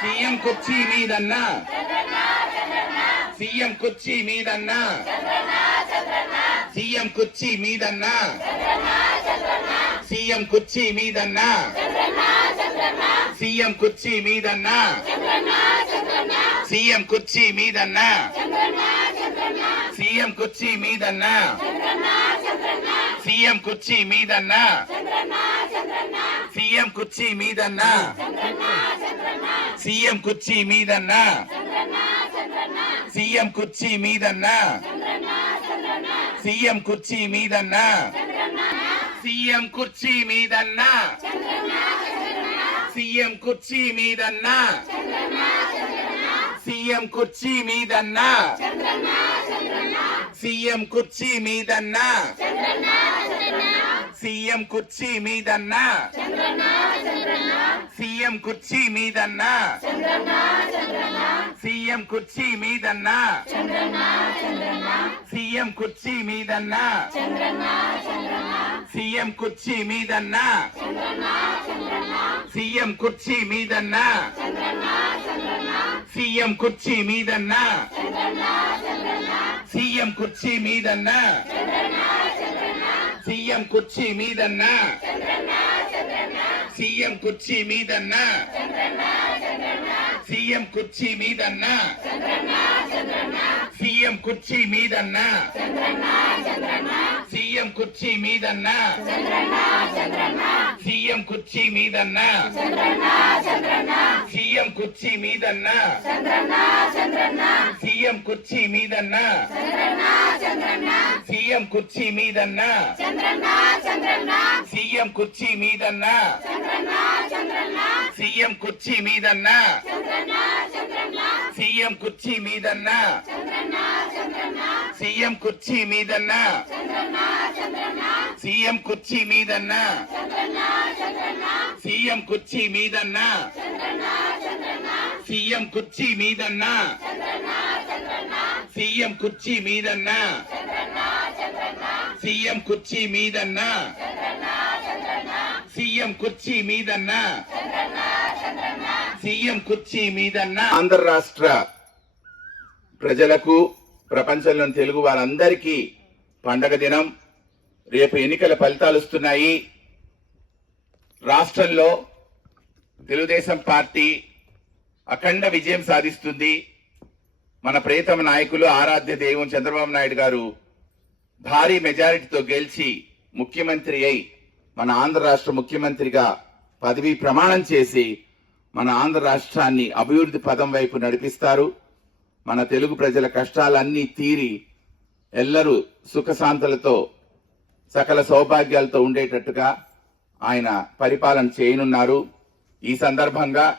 CM కుర్చీ మీదన్నా CM కుర్చీ మీదన్నా సీఎం కుర్చీ మీదన్నా సీఎం కుర్చీ మీదన్నా సీఎం కుర్చీ మీదన్నా సీఎం కుర్చీ మీదన్నా సీఎం కుర్చీ మీదన్నా సీఎం కుర్చీ మీదన్నా சிஎம் குச்சி மீதண்ணா சிஎம் குச்சி மீதண்ணா சிஎம் குச்சி மீதண்ணா சிஎம் குச்சி மீதண்ணா சிஎம் குச்சி மீதண்ணா சிஎம் குச்சி மீதண்ணா சிஎம் குச்சி மீதண்ணா சிஎம் குச்சி மீதண்ணா சிஎம் குர்ச்சி மீதன்னா? சிஎம் குர்ச்சி மீதன்னா? சிஎம் குர்ச்சி மீதன்னா? சிஎம் குர்ச்சி மீதன்னா? சிஎம் குர்ச்சி மீதன்னா? சிஎம் குர்ச்சி மீதன்னா? சிஎம் குர்ச்சி மீதன்னா? சிஎம் குர்ச்சி மீதன்னா? சிஎம் குச்சி மீதன்ன? சிஎம் குச்சி மீதன்ன? சிஎம் குச்சி மீதன்ன? சிஎம் குச்சி மீதன்ன? சிஎம் குச்சி மீதன்ன? சிஎம் குச்சி மீதன்ன? சிஎம் குச்சி மீதன்ன? சிஎம் குர்ச்சி மீதன்னா சிஎம் குர்ச்சி மீதன்னா? சிஎம் குர்ச்சி மீதன்னா? சிஎம் குர்ச்சி மீதன்னா? சிஎம் குர்ச்சி மீதன்னா? சிஎம் குர்ச்சி மீதன்னா? சிஎம் குர்ச்சி மீதன்னா? சிஎம் குர்ச்சி மீதன்னா? சிஎம் குர்ச்சி மீதன்னா? సీఎం కుర్చీ మీదన్నా? సీఎం కుర్చీ మీదన్నా? సీఎం కుర్చీ మీదన్నా? సీఎం కుర్చీ మీదన్నా? ఆంధ్ర రాష్ట్ర ప్రజలకు ప్రపంచంలోని తెలుగు వారందరికీ పండగ దినం రేపు ఎన్నికల ఫలితాలు వస్తున్నాయి. రాష్ట్రంలో తెలుగుదేశం పార్టీ అఖండ విజయం సాధిస్తుంది. మన ప్రియతమ నాయకులు ఆరాధ్య దైవం చంద్రబాబు నాయుడు గారు భారీ మెజారిటీతో గెలిచి ముఖ్యమంత్రి అయి మన ఆంధ్ర రాష్ట్ర ముఖ్యమంత్రిగా పదవీ ప్రమాణం చేసి మన ఆంధ్ర రాష్ట్రాన్ని అభివృద్ధి పదం వైపు నడిపిస్తారు. మన తెలుగు ప్రజల కష్టాలన్నీ తీరి ఎల్లరూ సుఖశాంతులతో సకల సౌభాగ్యాలతో ఉండేటట్టుగా ఆయన పరిపాలన చేయనున్నారు. ఈ సందర్భంగా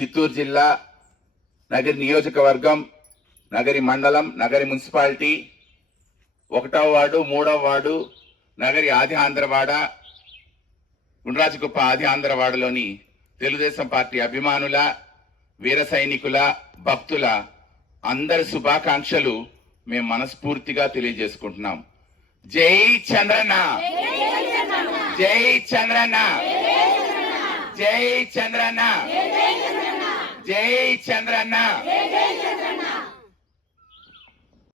చిత్తూరు జిల్లా నగరి నియోజకవర్గం నగరి మండలం నగరి మున్సిపాలిటీ ఒకటవ వార్డు మూడవ వార్డు నగరి ఆది ఆంధ్రవాడ గుండ్రాజకుప్ప ఆది ఆంధ్రవాడలోని తెలుగుదేశం పార్టీ అభిమానుల వీర సైనికుల భక్తుల అందరి శుభాకాంక్షలు మేము మనస్ఫూర్తిగా తెలియజేసుకుంటున్నాం. జై చంద్రన్న! జై చంద్రన్న! జై చంద్రన్న! జై చంద్రన్న.